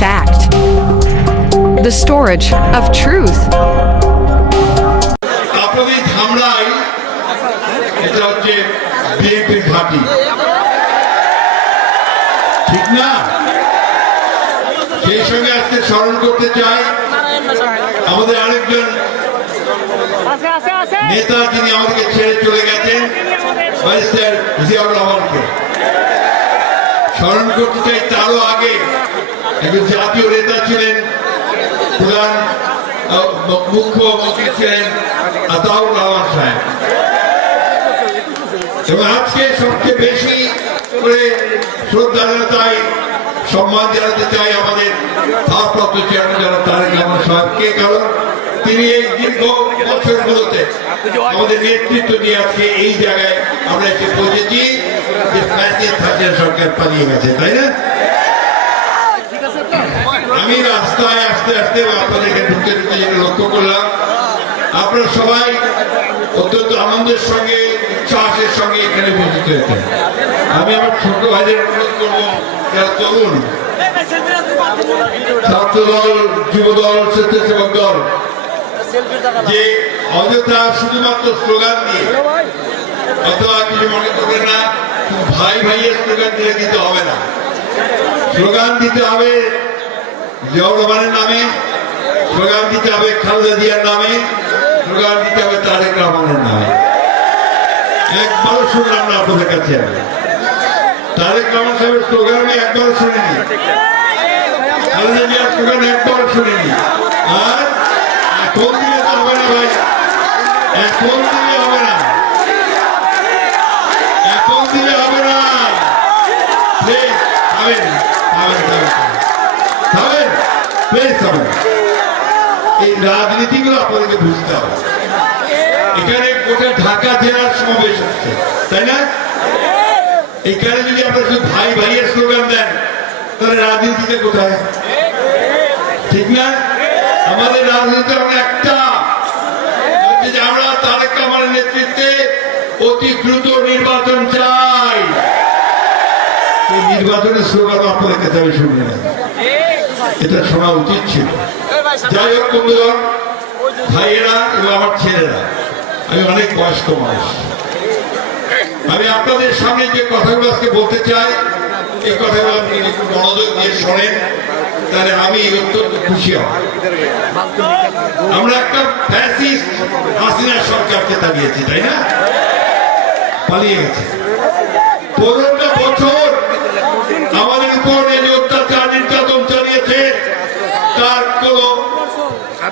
fact. The storage of truth. ঠিক না সেই সঙ্গে আজকে স্মরণ করতে চাই আমাদের আরেকজন নেতা যিনি আমাদেরকে ছেড়ে চলে গেছেন ব্যারিস্টার জিয়াউর রহমানকে স্মরণ করতে চাই তারও আগে একজন জাতীয় নেতা ছিলেন, প্রধান মুখ্যমন্ত্রী ছিলেন আতাউর রহমান সাহেব। এবং আজকে সবচেয়ে বেশি করে শ্রদ্ধা জানাতে সম্মান জানাতে চাই আমাদের ভারপ্রাপ্ত চেয়ারম্যান জনাব তারেক রহমান সাহেবকে, কারণ তিনি এই দীর্ঘ বছরগুলোতে আমাদের নেতৃত্ব দিয়ে আজকে এই জায়গায় আমরা এসে পৌঁছেছি যে ফ্যাসিস্ট হাসিনা সরকার পালিয়ে গেছে, তাই না? আমি রাস্তায় আস্তে আস্তে আপনাদেরকে ঢুকতে ঢুকতে যেটা লক্ষ্য করলাম, আপনারা সবাই অত্যন্ত আনন্দের সঙ্গে, উচ্ছ্বাসের সঙ্গে এখানে উপস্থিত হয়েছেন। আমি আমার ছোট ভাইদের অনুরোধ করব, যারা তরুণ ছাত্র দল যুব দল স্বেচ্ছাসেবক দল, যে অযথা শুধুমাত্র স্লোগান দিয়ে, অথবা কিছু মনে করবেন না, ভাই ভাইয়ের স্লোগান দিলে কিন্তু হবে না। স্লোগান দিতে হবে জিয়াউর রহমানের নামে। স্লোগান দিতে হবে খালেদা জিয়ার নামে। স্লোগান দিতে হবে তারেক রহমানের নামে। একবারও শুনলাম না আপনাদের কাছে তারেক রহমান সাহেবের স্লোগান আমি একবারও শুনিনি। খালেদা জিয়ার স্লোগান একবারও শুনিনি। আর এখন দিলে তো হবে না ভাই। এখন দিলে হবে না। খাবেন এই রাজনীতিগুলো আপনাদেরকে বুঝতে হবে। এখানে গোটা ঢাকা জেলার সমাবেশ হচ্ছে, তাই না? এখানে যদি আপনারা শুধু ভাই ভাইয়ের স্লোগান দেন, তাহলে রাজনীতিতে কোথায়? ঠিক না? আমাদের রাজনীতি আমরা একটা। আমরা তারেক রহমানের নেতৃত্বে অতি দ্রুত নির্বাচন চাই। এই নির্বাচনের স্লোগান আপনাদের কাছে আমি শুনি না এটা শোনা উচিত ছিল। যাই হোক বন্ধুগণ ভাইয়েরা এবং আমার ছেলেরা আমি অনেক বয়স্ক মানুষ। আমি আপনাদের সামনে যে কথাগুলো আজকে বলতে চাই এই কথাগুলো আপনি একটু মনোযোগ দিয়ে শোনেন তাহলে আমি অত্যন্ত খুশি হব। আমরা একটা ফ্যাসিস্ট হাসিনা সরকারকে দাঁড়িয়েছি তাই না? পালিয়ে গেছে। পনেরোটা বছর আমাদের উপর এই যে অত্যাচার নির্যাতন চালিয়েছে তার কোনো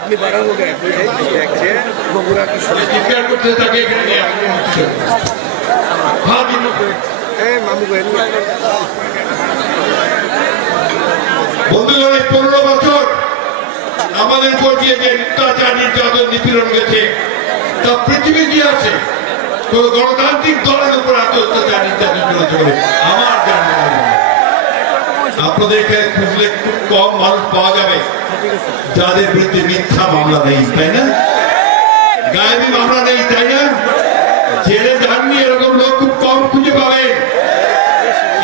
আপনি বাড়ানো দেখছে বগুড়া কি করতে তাকে এখানে। এই মামু বন্ধুগণ, এই পনেরো বছর আমাদের উপর যে যে অত্যাচার, নির্যাতন, নিপীড়ন গেছে, তা পৃথিবী কি আছে কোন গণতান্ত্রিক দলের উপর এত অত্যাচার, নির্যাতন আমার জানা। আপনাদের খুঁজলে খুব কম মানুষ পাওয়া যাবে। যাদের বিরুদ্ধে মিথ্যা মামলা নেই, তাই না? গায়েবী মামলা নেই, তাই না? জেলে যাননি এরকম লোক খুব কম খুঁজে পাবেন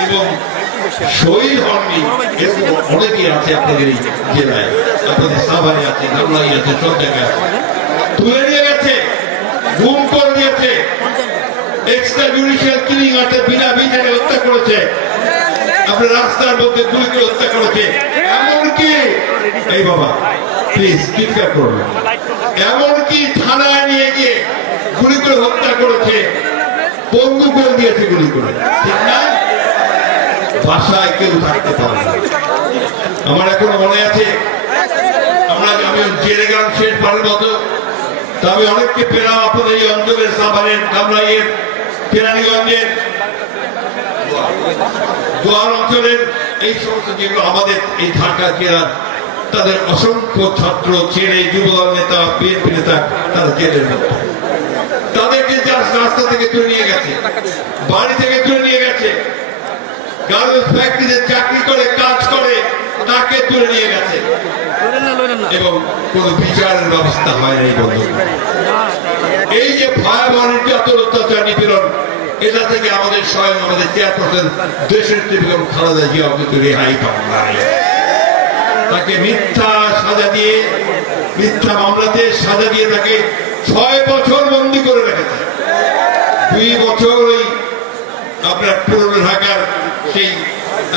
এবং শহীদ হননি, এরকম অনেকেই আছে আপনাদের এই জেলায়। আপনাদের সাভারে আছে ধামলাই আছে, সব জায়গায় তুলে নিয়ে গেছে, গুম করে দিয়েছে। এক্সট্রা জুডিশিয়াল কিলিং আছে, বিনা বিচারে হত্যা করেছে। আপনার রাস্তার মধ্যে গুলি করে হত্যা করেছে এমনকি এই বাবা প্লিজ চিৎকার করুন এমনকি থানায় নিয়ে গিয়ে গুলি করে হত্যা করেছে। পঙ্গু করে দিয়েছে গুলি করে। ঠিক না? বাসায় কেউ থাকতে পারে আমার এখন মনে আছে, আমরা আমি জেলে গেলাম শেষবারের মতো তা আমি অনেককে পেলাম আপনাদের এই অঞ্চলের সাভারের কামরাইয়ের, কেরানীগঞ্জের দোয়ার অঞ্চলের এই সমস্ত যেগুলো আমাদের এই ঢাকা জেলার তাদের অসংখ্য ছাত্র, ছেলে, যুবদল নেতা, বিএনপি নেতা তারা জেলের মধ্যে। তাদেরকে রাস্তা থেকে তুলে নিয়ে গেছে, বাড়ি থেকে তুলে নিয়ে গেছে, গার্মেন্টস ফ্যাক্টরিতে চাকরি করে, কাজ করে, তাকে তুলে নিয়ে গেছে। এবং কোন বিচারের ব্যবস্থা হয় নাই বন্ধু। এই যে ভয়াবহ নির্যাতন, অত্যাচার, নিপীড়ন এটা থেকে আমাদের স্বয়ং আমাদের চেয়ারপারসন দেশের বেগম খালেদা জিয়া কিন্তু রেহাই পান নাই তাকে মিথ্যা সাজা দিয়ে, মিথ্যা মামলাতে সাজা দিয়ে তাকে ছয় বছর বন্দি করে রেখেছে। দুই বছর ওই আপনার পুরনো ঢাকার সেই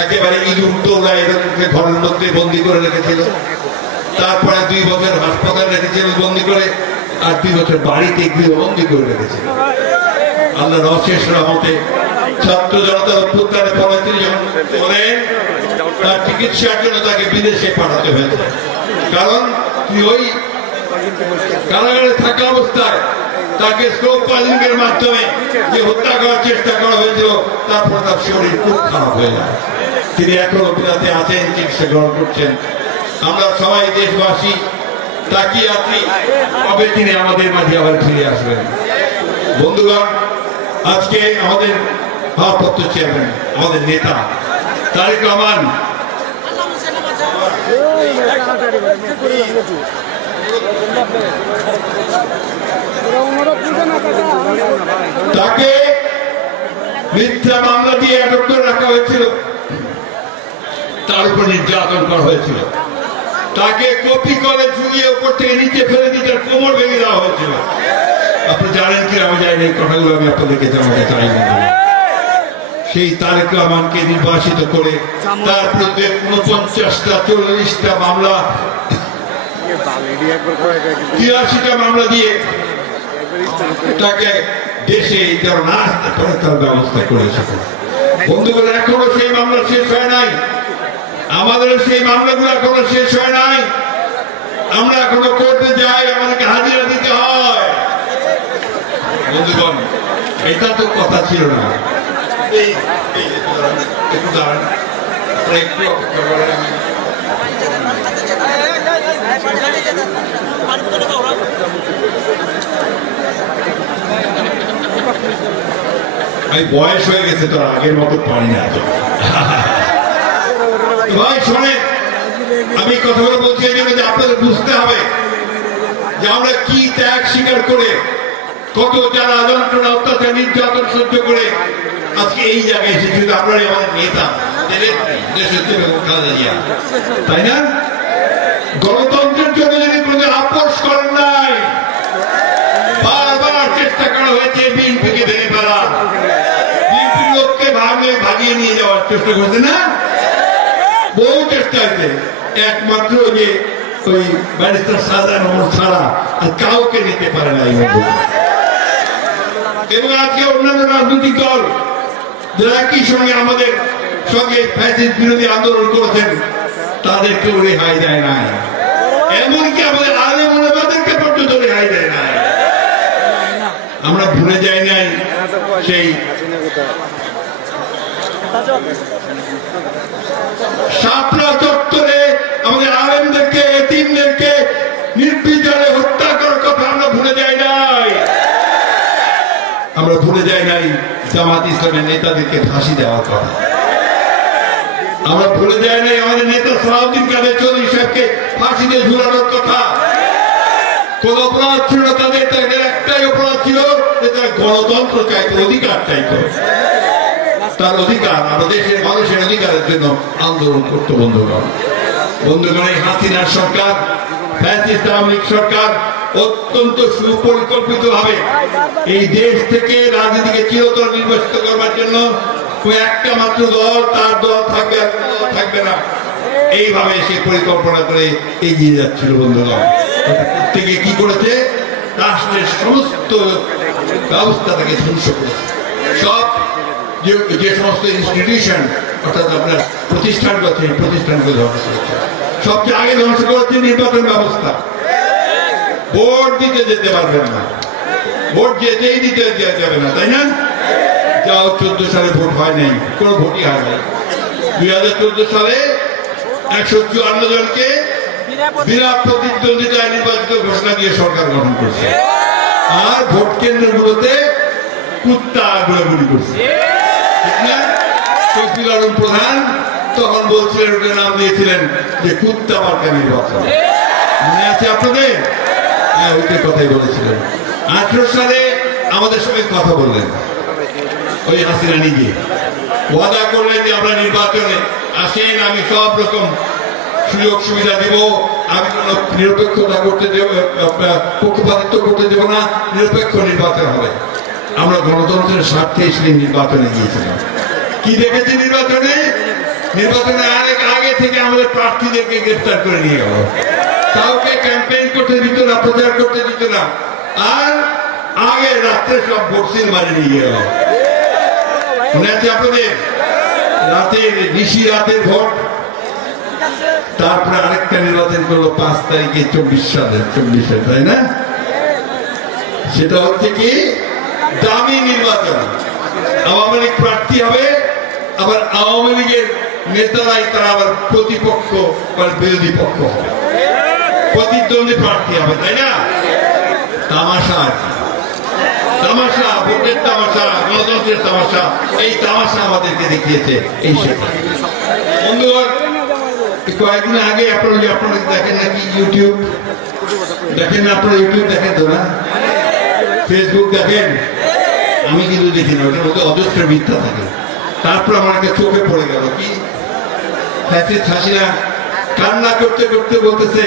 একেবারে ইঁদুর তোলা এরকম ঘরের মধ্যে বন্দি করে রেখেছিল। তারপরে দুই বছর হাসপাতাল রেখেছিল বন্দি করে, আর দুই বছর বাড়িতে গৃহ বন্দি করে রেখেছিল। আল্লাহর অশেষ রহমতে ছাত্র জনতার অভ্যুত্থানে পরে তিনি যখন তার চিকিৎসার জন্য তাকে বিদেশে পাঠাতে হয়েছে। কারণ তিনি ওই কারাগারে থাকা অবস্থায় তাকে স্ট্রোক পয়জনিংয়ের মাধ্যমে যে হত্যা করার চেষ্টা করা হয়েছিল তারপর তার শরীর খুব খারাপ হয়ে যায়। তিনি এখনও বিরাতে আছেন, চিকিৎসা গ্রহণ করছেন। আমরা সবাই দেশবাসী, তাকিয়ে আছি কবে তিনি আমাদের মাঝে আবার ফিরে আসবেন? বন্ধুগণ আজকে আমাদের ভারপ্রাপ্ত চেয়ারম্যান, আমাদের নেতা, তারেক রহমান। তাকে মিথ্যা মামলা দিয়ে আটক করে রাখা হয়েছিল। তার উপর নির্যাতন করা হয়েছিল। তাকে কপি করে ঝুলিয়ে উপর থেকে নিচে ফেলে দিয়ে তার কোমর ভেঙে দেওয়া হয়েছিল। আপনি জানেন কি? আমি জানি এই কথাগুলো আমি আপনাদেরকে জানাতে চাই না। সেই তারেক রহমানকে নির্বাসিত করে তার বিরুদ্ধে উনপঞ্চাশটা, চল্লিশটা মামলা, তিরাশিটা মামলা দিয়ে তাকে দেশে যেন না আসতে পারে তার ব্যবস্থা করেছে। বন্ধুগণ, এখনও সেই মামলা শেষ হয় নাই। আমাদের সেই মামলাগুলো এখনও শেষ হয় নাই। আমরা এখনও কোর্টে যাই, আমাদেরকে হাজিরা দিতে হয় বন্ধুগণ এটা তো কথা ছিল না। আমি বয়স হয়ে গেছে তো আগের মতো পারি না ভাই, শোনেন, আমি কথাগুলো বলছি এই যে আপনাদের বুঝতে হবে যে আমরা কি ত্যাগ স্বীকার করে কত যারা অত্যাচার, নির্যাতন সহ্য করে আজকে এই জায়গায় আপনারাই নেতা। তাই না গণতন্ত্রের জন্য যদি কোনো আপোষ করেন নাই, বারবার চেষ্টা করা হয়েছে বিএনপিকে ভেঙে ফেলা লোককে ভাগে ভাগিয়ে নিয়ে যাওয়ার চেষ্টা করছে না বহু চেষ্টা হয়েছে একমাত্র যে ওই ব্যারিস্টার নম্বর ছাড়া আর কাউকে নিতে পারে না এই। এবং আজকে অন্যান্য রাজনৈতিক দল যারা একই সঙ্গে আমাদের সঙ্গে ফ্যাসিস্ট বিরোধী আন্দোলন করেছেন, তাদেরকেও রেহাই দেয় নাই। এমনকি আমাদের আলে মনেবাদেরকে পর্যন্ত রেহাই দেয় নাই। আমরা ভুলে যাই নাই সেই শাপলা চত্বরে আমাদের আলেমদেরকে এতিমদেরকে নির্বিচারে হত্যা করার কথা আমরা ভুলে যাই নাই নাই জামাত ইসলামের নেতাদেরকে ফাঁসি দেওয়ার কথা। আমরা ভুলে যাই নাই, আমাদের নেতা সালাউদ্দিন কাদের চৌধুরী সাহেবকে ফাঁসিতে ঝুলানোর কথা। কোন অপরাধ ছিল না তাদের তাদের একটাই অপরাধ ছিল যে তারা গণতন্ত্র চাইতো অধিকার চাইতো। তার অধিকার আমরা দেশের মানুষের অধিকারের জন্য আন্দোলন করতে, বন্ধুগণ। বন্ধুগণ, এই হাসিনার সরকার, ফ্যাসিস্ট আওয়ামী সরকার অত্যন্ত সুপরিকল্পিত ভাবে এই দেশ থেকে রাজনীতিকে চিরতর নির্বাচিত করবার জন্য একটা মাত্র দল তার দল থাকবে থাকবে না। এইভাবে সে পরিকল্পনা করে এগিয়ে যাচ্ছিল, বন্ধুগণ। গিয়ে কি করেছে? রাষ্ট্রের সমস্ত ব্যবস্থা তাকে ধ্বংস করেছে। সব যে সমস্ত ইনস্টিটিউশন অর্থাৎ আপনার প্রতিষ্ঠান আছে এই প্রতিষ্ঠানগুলো ধ্বংস করেছে। সবচেয়ে আগে ধ্বংস করেছে নির্বাচন ব্যবস্থা। ভোট দিতে যেতে পারবেন না। ভোট যেতেই দিতে দেওয়া যাবে না, তাই না? যাও, চোদ্দ সালে ভোট হয় নাই, কোনো ভোটই হয় নাই। দুই হাজার চোদ্দ সালে একশো চুয়ান্ন জনকে বিনা প্রতিদ্বন্দ্বিতায় নির্বাচিত ঘোষণা দিয়ে সরকার গঠন করছে। আর ভোট কেন্দ্রগুলোতে কুত্তা ঘোরাঘুরি করছে। ঠিক না? প্রধান তখন বলছিলেন, ওটার নাম দিয়েছিলেন যে কুত্তা মার্কা নির্বাচন। মনে আছে আপনাদের? হ্যাঁ আমরা আমি সব রকম সুযোগ সুবিধা দিব। আমি কোনো নিরপেক্ষতা করতে পক্ষপাতিত্ব করতে দেব না। নিরপেক্ষ নির্বাচন হবে। আমরা গণতন্ত্রের স্বার্থে সেই নির্বাচনে গিয়েছিলাম। কি দেখেছি নির্বাচনে? নির্বাচনে অনেক আগে থেকে আমাদের প্রার্থীদেরকে গ্রেফতার করে নিয়ে গেল। কাউকে ক্যাম্পেইন করতে দিত না, প্রচার করতে দিত না। আর আগে রাত্রে সব বক্সির মারি নিয়ে গেল। মনে আপনাদের রাতের, নিশি রাতের ভোট। তারপরে আরেকটা নির্বাচন করল পাঁচ তারিখে চব্বিশ সালে, চব্বিশে, তাই না? সেটা হচ্ছে কি? দামি নির্বাচন। আওয়ামী লীগ প্রার্থী হবে, আবার আওয়ামী লীগের নেতারাই তারা আবার প্রতিপক্ষ বা বিরোধী পক্ষ হবে। প্রতিদ্বন্দ্বী প্রার্থী হবে, তাই না? তামাশা। তামাশা, ভোটের তামাশা, গণতন্ত্রের তামাশা, এই তামাশা আমাদেরকে দেখিয়েছে এই সেটা। বন্ধুগণ কয়েকদিন আগে আপনারা যে আপনারা দেখেন নাকি ইউটিউব, দেখেন না আপনারা ইউটিউব দেখেন তো না? ফেসবুক দেখেন? আমি কিন্তু দেখি না, ওটার মধ্যে অজস্র মিথ্যা থাকে। তারপর আমার একটা চোখে পড়ে গেল, কি? হাসিনা কান্না করতে করতে বলতেছে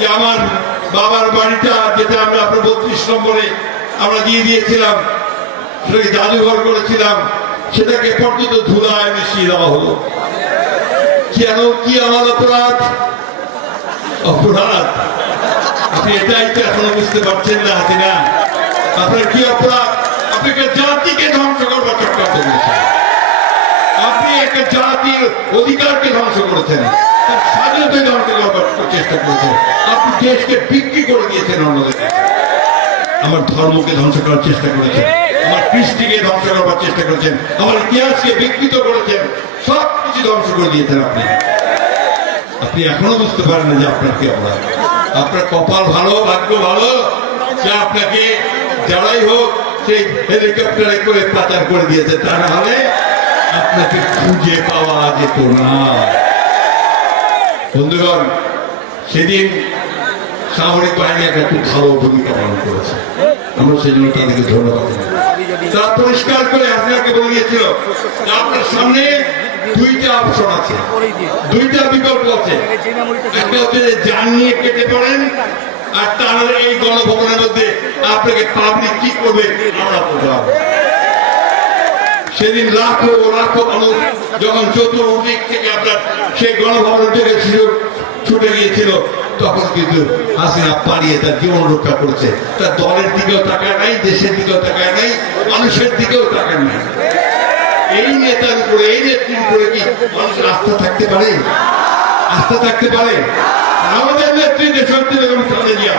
যে আমার বাবার বাড়িটা যেটা আমরা আপনার বত্রিশ নম্বরে আমরা দিয়ে দিয়েছিলাম, সেটাকে জাদুঘর করেছিলাম, সেটাকে পর্যন্ত ধুলায় মিশিয়ে দেওয়া হলো। কেন? কি আমার অপরাধ? অপরাধ? আপনি এটাই তো এখনও বুঝতে পারছেন না, হাসিনা। আপনার কি অপরাধ? আপনি একটা জাতিকে ধ্বংস করবার চক্রান্ত করেছেন। আপনি একটা জাতির অধিকারকে ধ্বংস করেছেন। তার স্বাধীনতা করবার চেষ্টা করেছেন আপনি দেশকে বিক্রি করে দিয়েছেন অন্যদের আমার ধর্মকে ধ্বংস করার চেষ্টা করেছেন। আমার কৃষ্টিকে ধ্বংস করবার চেষ্টা করেছেন। আমার ইতিহাসকে বিকৃত করেছেন। সব কিছু ধ্বংস করে দিয়েছেন আপনি। আপনি এখনও বুঝতে পারেন না যে আপনার কি অপরাধ আপনার কপাল ভালো, ভাগ্য ভালো। যে আপনাকে যারাই হোক সেই হেলিকপ্টারে করে পাচার করে দিয়েছে। তা না হলে আপনাকে খুঁজে পাওয়া যেত না। বন্ধুগণ, সেদিন সামরিক বাহিনী একটা খুব ভালো ভূমিকা পালন করেছে। আমরা সেই জন্য তাদেরকে ধন্যবাদ তারা পরিষ্কার করে আপনাকে বলে দিয়েছিল যে আপনার সামনে দুইটা অপশন আছে। দুইটা বিকল্প আছে। একটা হচ্ছে যে যান নিয়ে কেটে পড়েন, আর তার এই গণভবনের মধ্যে আপনাকে পাবলিক কি করবে, আমরা বোঝাবো। সেদিন লাখো লাখো মানুষ যখন চতুর্দিক থেকে আপনার সেই গণভবন থেকে ছুটে- গিয়েছিল, তখন কিন্তু হাসিনা পালিয়ে তার জীবন রক্ষা করেছে। তার দলের দিকেও তাকায় নাই, দেশের দিকেও তাকায় নাই, মানুষের দিকেও তাকায় নাই। এই নেতার উপরে, এই নেত্রীর উপরে কি মানুষের আস্থা থাকতে পারে? আস্থা থাকতে পারে? আমাদের নেত্রী দেশত্রী বেগম খালেদা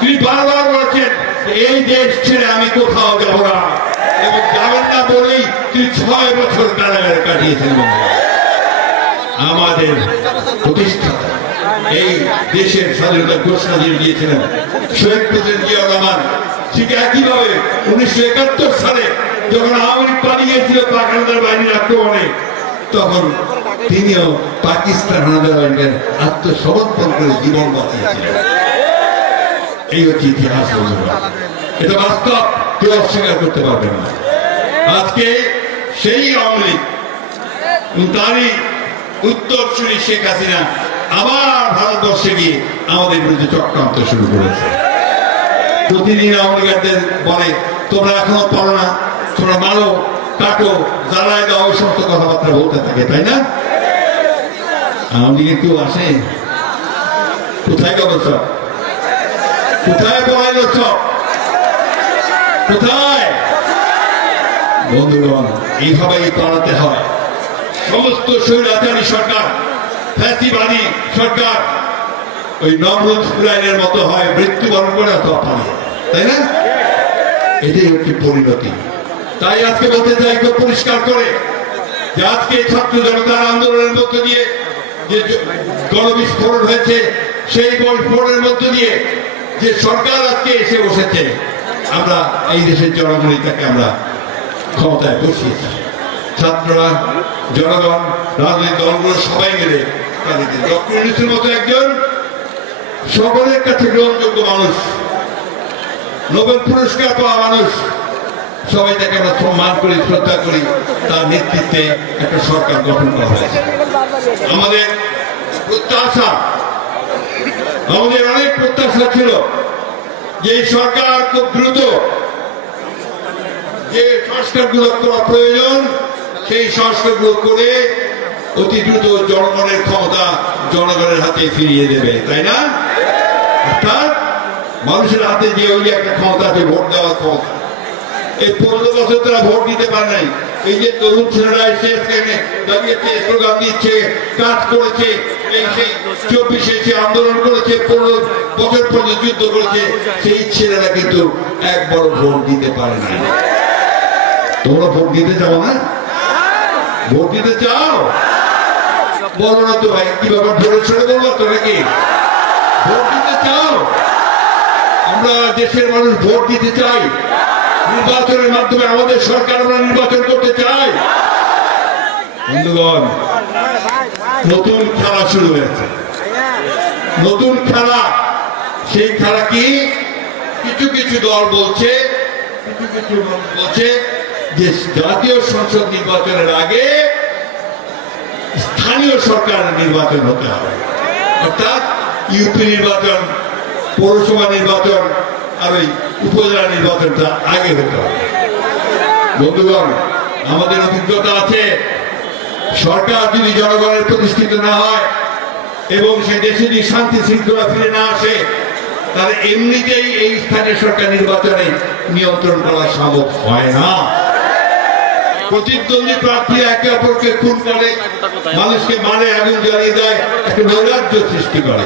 তিনি বারবার বলছেন, এই দেশ ছেড়ে আমি কোথাও যাব না। এবং যাবেন না বলেই তিনি ছয় বছর কারাগারে কাটিয়েছেন আমাদের প্রতিষ্ঠাতা এই দেশের স্বাধীনতার ঘোষণা দিয়ে দিয়েছিলেন শহীদ জিয়া রহমান। ঠিক একইভাবে উনিশশো একাত্তর সালে যখন আওয়ামী লীগ পালিয়ে গিয়েছিল পাক বাহিনীর আক্রমণে, তখন তিনিও পাকিস্তান হানাদার বাহিনীর আত্মসমর্পণ করে জীবন বাঁচিয়েছিলেন। এই হচ্ছে ইতিহাস এটা বাস্তব। কেউ অস্বীকার করতে পারবে না। আজকে সেই আওয়ামী লীগ, তারই উত্তরসূরি শেখ হাসিনা আবার ভারতবর্ষে গিয়ে আমাদের বিরুদ্ধে চক্রান্ত শুরু করেছে। প্রতিদিন আওয়ামী বলে, তোমরা এখনও পারো না, তোমরা মারো, কাটো জ্বালায় দাও, ওই সমস্ত কথাবার্তা বলতে থাকে, তাই না? আওয়ামী লীগের কেউ আসে? কোথায় গেল কোথায় পড়াইল সব? কোথায়? বন্ধুগণ, এইভাবেই পালাতে হয়। সমস্ত স্বৈরাচারী সরকার, ফ্যাসিবাদী সরকার, ওই নমরুদ ফুলাইনের মতো হয়, মৃত্যুবরণ করে তাই না? এটাই হচ্ছে পরিণতি। তাই আজকে বলতে চাই পরিষ্কার করে যে আজকে ছাত্র জনতার আন্দোলনের মধ্য দিয়ে যে গণবিস্ফোরণ হয়েছে, সেই বিস্ফোরণের মধ্য দিয়ে যে সরকার আজকে এসে বসেছে আমরা এই দেশের জনগণই তাকে আমরা ক্ষমতায় বসিয়েছি ছাত্ররা, জনগণ, রাজনৈতিক দলগুলো সবাই মিলে তাদেরকে ডক্টর মতো একজন সকলের কাছে গ্রহণযোগ্য মানুষ, নোবেল পুরস্কার পাওয়া মানুষ, সবাই তাকে আমরা সম্মান করি, শ্রদ্ধা করি, তার নেতৃত্বে একটা সরকার গঠন করা হয়েছে। আমাদের প্রত্যাশা, আমাদের অনেক প্রত্যাশা ছিল। যে সরকার খুব দ্রুত যে সংস্কারগুলো করা প্রয়োজন, সেই সংস্কারগুলো করে অতি দ্রুত জনগণের ক্ষমতা জনগণের হাতে ফিরিয়ে দেবে, তাই না? অর্থাৎ মানুষের হাতে যে ওই একটা ক্ষমতা আছে, ভোট দেওয়ার ক্ষমতা। এই পনেরো বছর তারা ভোট দিতে পারে নাই। এই যে তরুণ ছেলেরা এসে এখানে দাঁড়িয়েছে, স্লোগান দিচ্ছে, কাজ করেছে চব্বিশে এসে আন্দোলন করেছে, পনেরো বছর পর্যন্ত যুদ্ধ করেছে, সেই ছেলেরা কিন্তু একবার ভোট দিতে পারে না তোমরা ভোট দিতে চাও না? ভোট দিতে চাও? বলো না তো ভাই কি ব্যাপার ভোটের ছেড়ে বলব তো নাকি? ভোট দিতে চাও? আমরা দেশের মানুষ ভোট দিতে চাই। নির্বাচনের মাধ্যমে আমাদের সরকার আমরা নির্বাচন করতে চাই। বন্ধুগণ, নতুন খেলা শুরু হয়েছে। নতুন খেলা। সেই খেলা কি? কিছু কিছু দল বলছে, কিছু কিছু বলছে যে জাতীয় সংসদ নির্বাচনের আগে স্থানীয় সরকারের নির্বাচন হতে হবে। অর্থাৎ ইউপি নির্বাচন, পৌরসভা নির্বাচন আর ওই উপজেলা নির্বাচনটা আগে হতে হবে। বন্ধুগণ, আমাদের অভিজ্ঞতা আছে, সরকার যদি জনগণের প্রতিষ্ঠিত না হয় এবং সে দেশে যদি শান্তি শৃঙ্খলা ফিরে না আসে, তাহলে এমনিতেই এই স্থানীয় সরকার নির্বাচনে নিয়ন্ত্রণ করা সম্ভব হয় না। প্রতিদ্বন্দ্বী প্রার্থী একে অপরকে খুন করে, মানুষকে মানে আগুন জ্বালিয়ে দেয়, একটা নৈরাজ্য সৃষ্টি করে।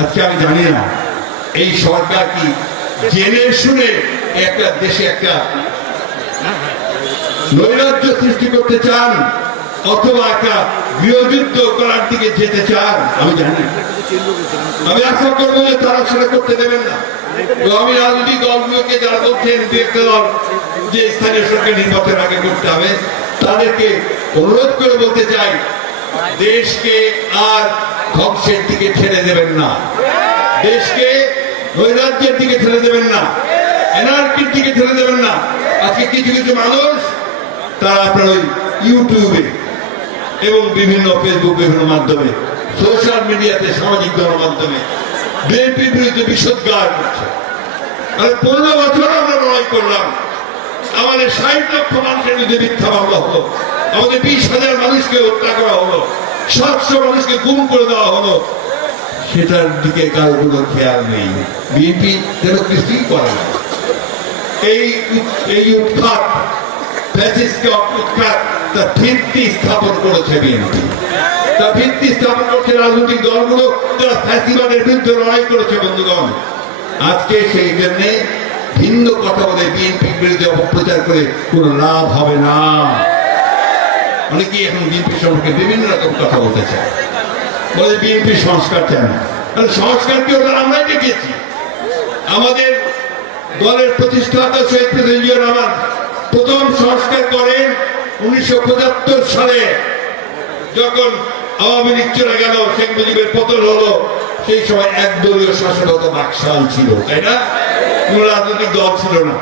আজকে আমি জানি না এই সরকার কি জেনে শুনে একটা দেশে একটা নৈরাজ্য সৃষ্টি করতে চান অথবা একটা গৃহযুদ্ধ করার দিকে যেতে চান? আমি জানি। আমি আশা করব যে তারা সেটা করতে দেবেন না। আমি রাজনৈতিক দলগুলোকে যারা করছেন যে স্থানীয় সরকার নির্বাচন আগে করতে হবে, তাদেরকে অনুরোধ করে বলতে চাই, দেশকে আর ধ্বংসের দিকে ঠেলে দেবেন না। দেশকে নৈরাজ্যের দিকে ঠেলে দেবেন না। এনআরকির দিকে ঠেলে দেবেন না। আজকে কিছু কিছু মানুষ, তারা আপনার ওই ইউটিউবে এবং বিভিন্ন ফেসবুক বিভিন্ন মাধ্যমে, সোশ্যাল মিডিয়াতে সামাজিক গণমাধ্যমে বিএনপির বিরুদ্ধে বিষোদ্গার করছে আর পনেরো বছর আমরা লড়াই করলাম। আমাদের ষাট লক্ষ মানুষের বিরুদ্ধে মিথ্যা মামলা হলো। আমাদের বিশ হাজার মানুষকে হত্যা করা হলো। সাতশো মানুষকে গুম করে দেওয়া হলো। সেটার দিকে কারও কোনো খেয়াল নেই। বিএনপি যেন কিছুই করে না। এই এই উৎখাত, ফ্যাসিস্টকে উৎখাত তার ভিত্তি স্থাপন করেছে বিএনপি। তার ভিত্তি স্থাপন করছে রাজনৈতিক দলগুলো, যারা ফ্যাসিবাদের বিরুদ্ধে লড়াই করেছে, বন্ধুগণ। আজকে সেই জন্যে ভিন্ন কথা বলে বিএনপির বিরুদ্ধে অপপ্রচার করে কোনো লাভ হবে না। অনেকেই এখন বিএনপি সম্পর্কে বিভিন্ন রকম কথা বলতে চায়। বলে বিএনপি সংস্কার চায় না। সংস্কার কি ওটা আমরাই দেখেছি। আমাদের দলের প্রতিষ্ঠাতা শহীদ প্রেসিডেন্ট রহমান প্রথম সংস্কার করেন উনিশশো পঁচাত্তর সালে যখন আওয়ামী লীগ চলে গেল, শেখ মুজিবের পতন হলো, সেই সময় একদলীয় শাসনত বাকশাল ছিল, তাই না? কোন রাজনৈতিক দল ছিল না।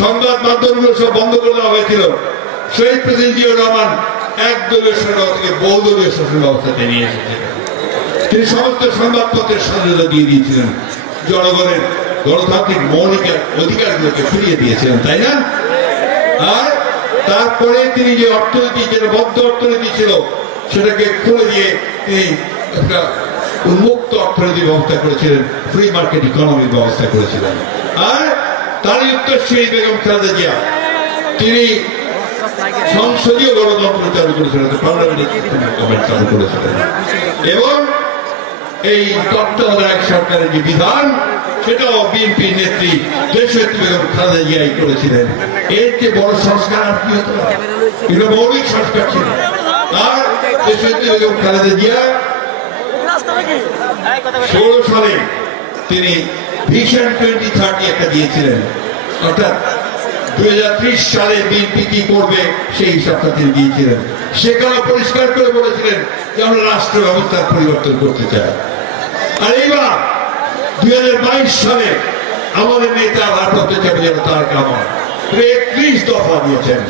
সংবাদ মাধ্যমগুলো সব বন্ধ করে দেওয়া হয়েছিল। শহীদ প্রেসিডেন্ট জিয়া রহমান একদলীয় শাসন থেকে বহুদলীয় নিয়ে এসেছিলেন তিনি সমস্ত সংবাদপত্রের স্বাধীনতা দিয়ে দিয়েছিলেন। জনগণের গণতান্ত্রিক মৌলিক অধিকারগুলোকে ফিরিয়ে দিয়েছিলেন, তাই না? আর তারপরে তিনি যে অর্থনীতি, যেটা বদ্ধ অর্থনীতি ছিল, সেটাকে খুলে দিয়ে তিনি একটা উন্মুক্ত অর্থনীতি ব্যবস্থা করেছিলেন ফ্রি মার্কেট ইকোনমির ব্যবস্থা করেছিলেন। আর তারই উত্তরসূরি বেগম খালেদা জিয়া, তিনি সংসদীয় গণতন্ত্র চালু করেছিলেন চালু করেছিলেন। এবং এই তত্ত্বাবধায়ক সরকারের যে বিধান, সেটাও বিএনপি নেত্রী দেশনেত্রী খালেদা জিয়াই করেছিলেন। এর যে বড় সংস্কার আর কি হতে এটা মৌলিক সংস্কার ছিল। আর বেগম খালেদা জিয়া ষোলো সালে তিনি ভিশন টোয়েন্টি থার্টি একটা দিয়েছিলেন। অর্থাৎ দুই হাজার ত্রিশ সালে বিএনপি কি করবে, সেই হিসাবটা তিনি দিয়েছিলেন। সেখানে পরিষ্কার করে বলেছিলেন যে আমরা রাষ্ট্র ব্যবস্থার পরিবর্তন করতে চাই। আর এবার দুই সালে আমাদের নেতা তার কামা একত্রিশ দফা দিয়েছেন।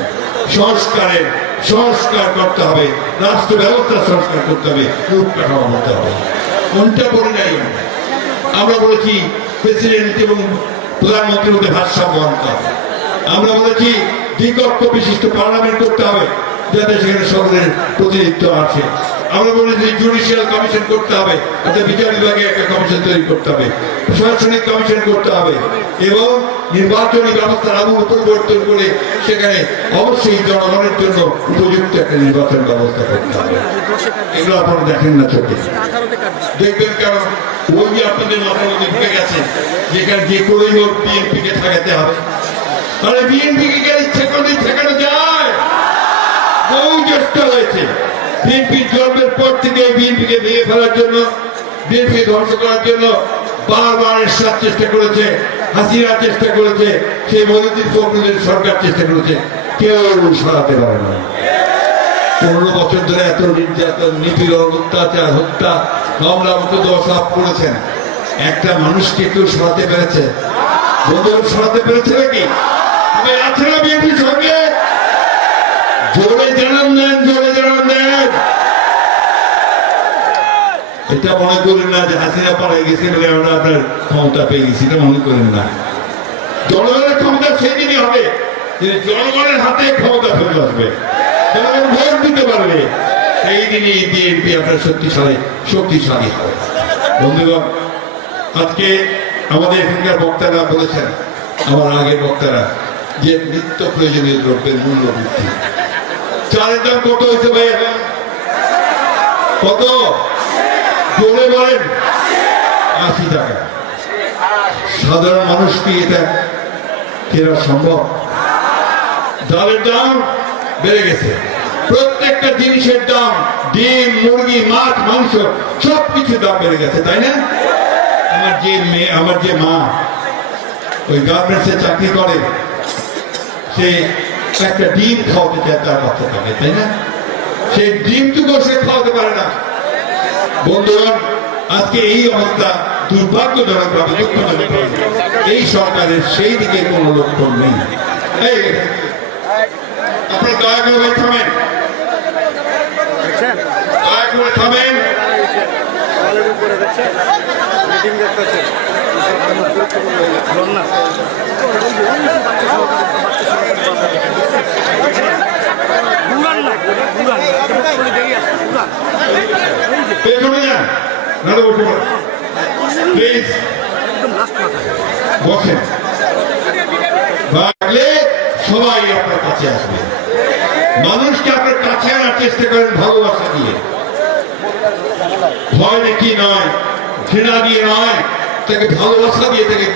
সংস্কারের, সংস্কার করতে হবে, রাষ্ট্র ব্যবস্থা সংস্কার করতে হবে হবে। কোনটা বলে নাই? আমরা বলেছি প্রেসিডেন্ট এবং প্রধানমন্ত্রীর মধ্যে ভারসাম্য আনতে হবে আমরা বলেছি দ্বিকক্ষ বিশিষ্ট পার্লামেন্ট করতে হবে, যাতে সেখানে সকলের প্রতিনিধিত্ব আছে। আমরা বলেছি জুডিশিয়াল কমিশন করতে হবে অর্থাৎ বিচার বিভাগে একটা কমিশন তৈরি করতে হবে, প্রশাসনিক কমিশন করতে হবে, এবং নির্বাচনী ব্যবস্থার আমূল পরিবর্তন করে সেখানে অবশ্যই জনগণের জন্য উপযুক্ত একটা নির্বাচন ব্যবস্থা করতে হবে। এগুলো আপনারা দেখেন না চোখে। দেখবেন কারণ ওই যে আপনাদের মাথার মধ্যে ঢুকে গেছে, যেখানে যে করেই হোক বিএনপি কে ঠেকাতে হবে। তাহলে বিএনপি কে ইচ্ছে করলে ঠেকানো যায়। বহু চেষ্টা হয়েছে। বিএনপির জন্মের পর থেকে বিএনপি কে ভেঙে ফেলার জন্য, বিএনপি ধ্বংস করার জন্য বারবার এরশাদ চেষ্টা করেছে হাসিনা চেষ্টা করেছে, সেই মহিউদ্দিন ফখরুলের সরকার চেষ্টা করেছে। কেউ সরাতে পারে না। পনেরো বছর ধরে এত নির্যাতন, নিপীড়ন, অত্যাচার, হত্যা মামলা মুক্ত সব করেছেন। একটা মানুষকে কেউ সরাতে পেরেছে? বন্ধু সরাতে পেরেছে নাকি? এটা মনে করেন না যে হাসিনা পালাই গেছে বলে আমরা আপনার ক্ষমতা পেয়ে গেছি, এটা মনে করেন না। জনগণের ক্ষমতা সেদিনই হবে। জনগণের হাতে ক্ষমতা আসবে। জনগণ ভোট দিতে পারবে। সেই দিনই বিএনপি আপনার শক্তিশালী শক্তিশালী হবে। বন্ধুগণ, আজকে আমাদের এখানকার বক্তারা বলেছেন, আমার আগের বক্তারা যে নিত্য প্রয়োজনীয় দ্রব্যের মূল্য বৃদ্ধি। চালের দাম কত ভাই? কত? জোরে বলেন। আশি টাকা। সাধারণ মানুষ কি এটা কেনা সম্ভব? ডালের দাম বেড়ে গেছে। প্রত্যেকটা জিনিসের দাম, ডিম, মুরগি, মাছ, মাংস সব কিছু দাম বেড়ে গেছে, তাই না? আমার যে মেয়ে, আমার যে মা, ওই গার্মেন্টসে চাকরি করে। সে একটা ডিম খাওয়াতে চায় তার বাচ্চাটাকে তাই না? সেই ডিমটুকু সে খাওয়াতে পারে না। বন্ধুগণ, আজকে এই অবস্থা দুর্ভাগ্যজনক ভাবে দুঃখজনক এই সরকারের সেই দিকে কোনো লক্ষণ নেই। আপনারা দয়া করে থামেন। দয়া করে থামেন। হলের উপরে দেখছেন মিটিং দেখতেছেন না উড়ান না উড়ান করে দেখে আসছে উড়ান পেছনে যান নাহলে উঠে পড়েন প্লিজ বসেন ভাগলে সবাই আপনার কাছে আসবে মানুষকে আপনার কাছে আনার চেষ্টা করেন ভালোবাসা দিয়ে ভয় দেখি নয়, ঘৃণা দিয়ে নয়, তাকে ভালোবাসা দিয়ে তাকে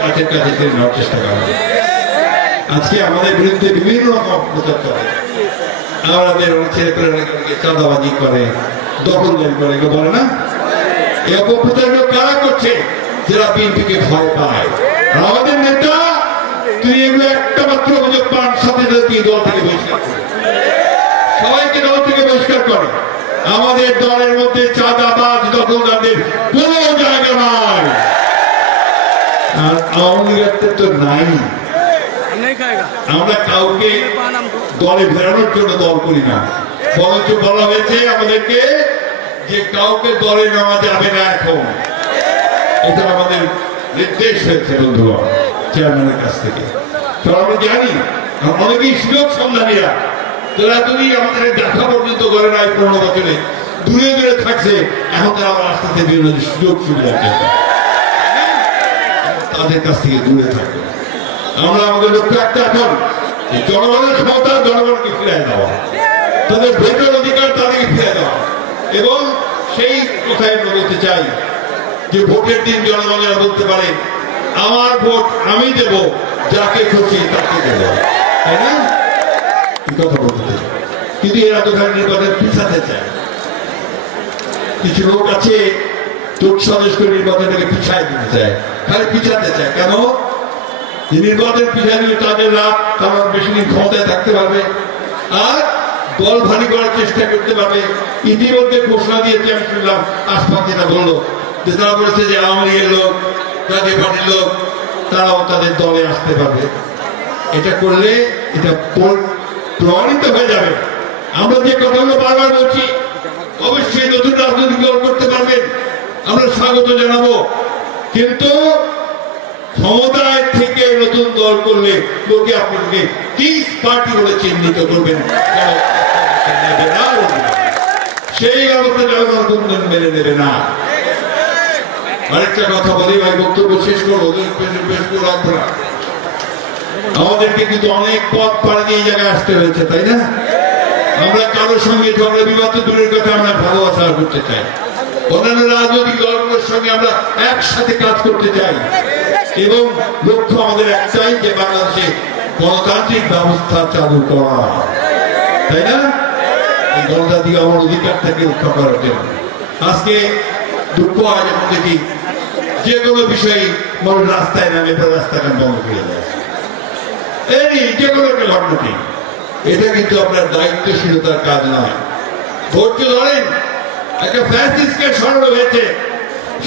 কাছের কাছে টেনে নেওয়ার চেষ্টা করেন আজকে আমাদের বিরুদ্ধে বিভিন্ন রকম অপপ্রচার চলে। আমাদের অনেক ছেলেপেলেরা চাঁদাবাজি করে, দখলদারি করে এগুলো বলে না? এই অপপ্রচারগুলো কারা করছে? যারা বিএনপিকে ভয় পায়। আমাদের নেতা, তিনি এগুলো একটা মাত্র অভিযোগ পান, সাথে সাথে তিনি দল থেকে বহিষ্কার। সবাইকে দল থেকে বহিষ্কার করে আমাদের দলের মধ্যে চাঁদাবাদ দখলদারদের কোনো জায়গা নাই। আর আওয়ামী লীগের তো নাই। আমরা কাউকে দলে ফেরানোর জন্য দল করি না। বরঞ্চ বলা হয়েছে আমাদেরকে যে কাউকে দলে নেওয়া যাবে না এখন। এটা আমাদের নির্দেশ হয়েছে বন্ধুরা চেয়ারম্যানের কাছ থেকে। তো আমরা জানি অনেকেই সুযোগ সন্ধানীরা যারা আমাদের দেখা পর্যন্ত করে নাই পনেরো বছরে দূরে দূরে থাকছে, এখন তারা আবার আস্তে আস্তে বিভিন্ন সুযোগ সুবিধা তাদের কাছ থেকে দূরে থাকবে আমরা আমাদের লক্ষ্য একটা এখন জনগণের ক্ষমতা জনগণকে ফিরে দেওয়া। তাদের ভোটের অধিকার তাদেরকে ফিরে দেওয়া। এবং সেই কথাই আমরা বলতে চাই, যে ভোটের দিন জনগণেরা বলতে পারে, আমার ভোট আমি দেব, যাকে খুশি তাকে দেব। তাই না? কথা বলতে কিন্তু এরা তো খালি নির্বাচন পিছাতে চায়। কিছু লোক আছে জোট সদস্য নির্বাচনটাকে পিছায় দিতে চায়। খালি পিছাতে চায়। কেন? নির্বাচন পিছায় দিলে তাদের লাভ তারা বেশি দিন ক্ষমতায় থাকতে পারবে আর দল ভারী করার চেষ্টা করতে পারবে। ইতিমধ্যে ঘোষণা দিয়েছে আমি শুনলাম আশপাশ যেটা বলল, যে তারা বলেছে যে আওয়ামী লীগের লোক, জাতীয় পার্টির লোক, তারাও তাদের দলে আসতে পারবে। এটা করলে এটা প্র- প্রমাণিত হয়ে যাবে। আমরা যে কথাগুলো বারবার বলছি, অবশ্যই নতুন রাজনৈতিক দল করতে পারবেন। আমরা স্বাগত জানাব। কিন্তু ক্ষমতায় থেকে নতুন দল করলে লোকে আপনাকে কিস পার্টি বলে চিহ্নিত করবেন। সেই ব্যবস্থা জনগণ মেনে নেবে না। আরেকটা কথা বলি, ভাই, বক্তব্য শেষ করব। বেশ করে না আমাদেরকে কিন্তু অনেক পথ পাড়ি দিয়ে জায়গায় আসতে হয়েছে, তাই না? আমরা কারোর সঙ্গে ঝগড়া, বিবাদ দূরের কথা, আমরা ভালোবাসা করতে চাই। অন্যান্য রাজনৈতিক দলগুলোর সঙ্গে আমরা একসাথে কাজ করতে চাই। এবং লক্ষ্য আমাদের একটাই যে বাংলাদেশে গণতান্ত্রিক ব্যবস্থা চালু করা। তাই না? এই গণতান্ত্রিক আমার অধিকারটাকে রক্ষা করার জন্য। আজকে দুঃখ হয়, যেমন দেখি যে কোনো বিষয়ে মানুষ রাস্তায় নামে রাস্তাঘাট বন্ধ করে দেয়। এই যে কোনো একটা এটা কিন্তু আপনার দায়িত্বশীলতার কাজ নয়। একটা সরানো হয়েছে।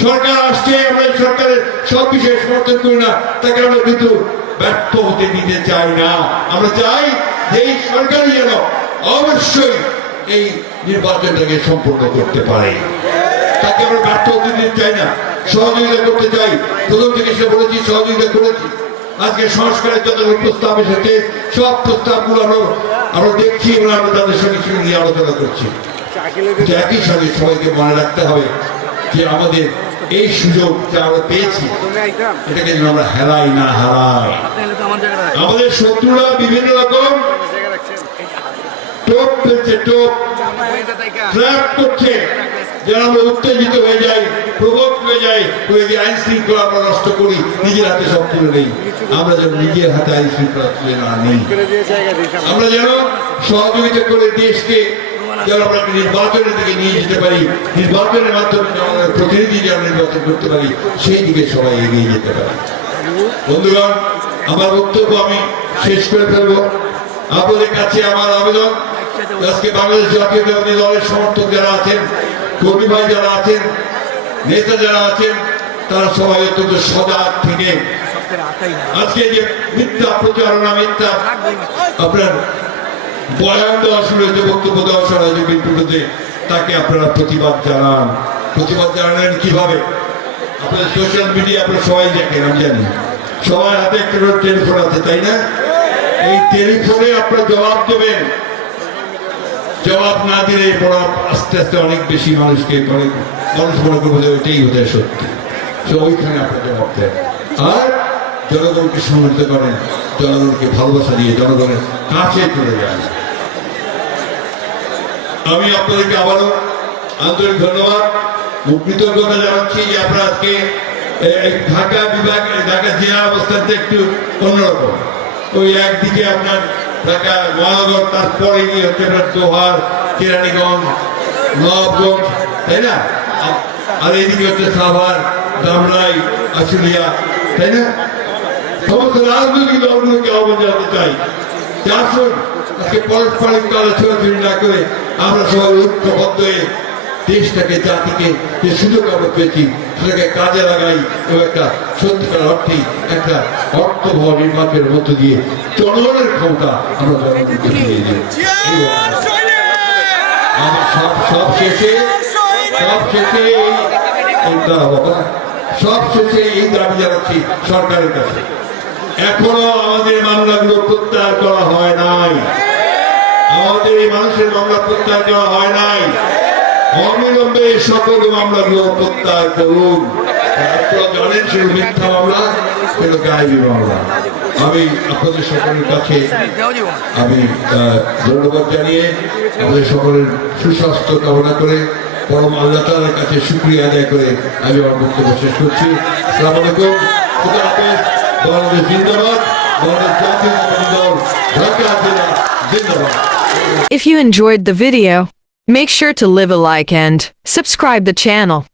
সরকার আসছে, আমরা সরকারের সব বিষয়ে সমর্থন করি না, তাকে আমরা কিন্তু ব্যর্থ হতে দিতে চাই না। আমরা চাই যে এই যেন অবশ্যই এই নির্বাচনটাকে সম্পূর্ণ করতে পারে। তাকে আমরা ব্যর্থ হতে দিতে চাই না। সহযোগিতা করতে চাই। প্রথম থেকে সে বলেছি, সহযোগিতা করেছি। আজকে সংস্কারের যত প্রস্তাব এসেছে, সব প্রস্তাবগুলো আমরা আমরা দেখছি এবং আমরা তাদের সঙ্গে সঙ্গে নিয়ে আলোচনা করছি। একই সঙ্গে সবাইকে মনে রাখতে হবে যে আমাদের এই সুযোগ যা আমরা পেয়েছি, এটাকে যেন আমরা হেলাই না হারাই। আমাদের শত্রুরা বিভিন্ন রকম টোপ ফেলছে টোপ। করছে। যেন আমরা উত্তেজিত হয়ে যাই প্রবোধ হয়ে যাই হয়ে গিয়ে আইন শৃঙ্খলা আমরা নষ্ট করি, নিজের হাতে সব তুলে নেই। আমরা যেন নিজের হাতে আইন শৃঙ্খলা তুলে না নেই। আমরা যেন সহযোগিতা করে দেশকে যেন আমরা নির্বাচনের দিকে নিয়ে যেতে পারি, নির্বাচনের মাধ্যমে আমরা প্রতিনিধি যেন নির্বাচন করতে পারি, সেই দিকে সবাই এগিয়ে যেতে পারি। বন্ধুগণ, আমার বক্তব্য আমি শেষ করে ফেলব। আপনাদের কাছে আমার আবেদন, আজকে বাংলাদেশ জাতীয়তাবাদী দলের সমর্থক যারা আছেন কর্মী ভাই যারা আছেন, নেতা যারা আছেন, তারা সবাই অত্যন্ত সজাগ থেকে। আজকে যে মিথ্যা প্রচারণা, মিথ্যা আপনার বয়ান দেওয়া শুরু হয়েছে, বক্তব্য দেওয়া শুরু হয়েছে বিলপুটুতে তাকে আপনারা প্রতিবাদ জানান। প্রতিবাদ জানালেন কীভাবে? আপনার সোশ্যাল মিডিয়া আপনারা সবাই দেখেন, আমি জানি। সবার হাতে একটা টেলিফোন আছে, তাই না? এই টেলিফোনে আপনারা জবাব দেবেন। জবাব না দিলে বড় আস্তে আস্তে অনেক বেশি মানুষকে অনেক মানুষ মনে করবে যে ওইটাই হতে সত্যি। তো ওইখানে আপনার জবাব দেন। আর জনগণকে সমর্থিত করেন, জনগণকে ভালোবাসা দিয়ে জনগণের কাছে চলে যান। আমি আপনাদেরকে আবারও আন্তরিক ধন্যবাদ। কৃতজ্ঞতা জানাচ্ছি যে আপনারা আজকে ঢাকা বিভাগ, ঢাকা জেলা অবস্থানটা একটু অন্যরকম। ওই একদিকে আপনার ঢাকা মহানগর তারপরে গিয়ে হচ্ছে? আপনার দোহার, কেরানীগঞ্জ নবাবগঞ্জ তাই না? আর এইদিকে হচ্ছে সাভার, দামরাই, আশুলিয়া, তাই না? সমস্ত রাজনৈতিক দলগুলোকে আহ্বান জানাতে চাই। আসুন, আজকে পারস্পরিক কালে ছোড়াছুড়ি না করে, আমরা সবাই ঐক্যবদ্ধ হয়ে দেশটাকে, জাতিকে যে সুযোগ আমরা পেয়েছি সেটাকে কাজে লাগাই এবং একটা সত্যিকার অর্থে একটা অর্থবহ নির্বাচনের মধ্য দিয়ে জনগণের ক্ষমতা আমরা জনগণকে দিয়ে দিই। সব সব শেষে সব শেষে বাবা সব শেষে এই দাবি জানাচ্ছি সরকারের কাছে। এখনও আমাদের মামলাগুলো প্রত্যাহার করা হয় নাই। আমাদের এই মানুষের মামলা প্রত্যাহার করা হয় নাই। অবিলম্বে সকল মামলাগুলো প্রত্যাহার করুন। জানেন মিথ্যা মামলা মামলা। আমি আপনাদের সকলের কাছে। আমি ধন্যবাদ জানিয়ে আমাদের সকলের সুস্বাস্থ্য কামনা করে পরম আল্লাহ তাআলার কাছে শুক্রিয়া আদায় করে আমি আমার বক্তব্য শেষ করছি। সালাম আলাইকুম। বাংলাদেশ জিন্দাবাদ বাংলাদেশ জাতীয় জিন্দাবাদ। If you enjoyed the video, make sure to leave a like and subscribe the channel.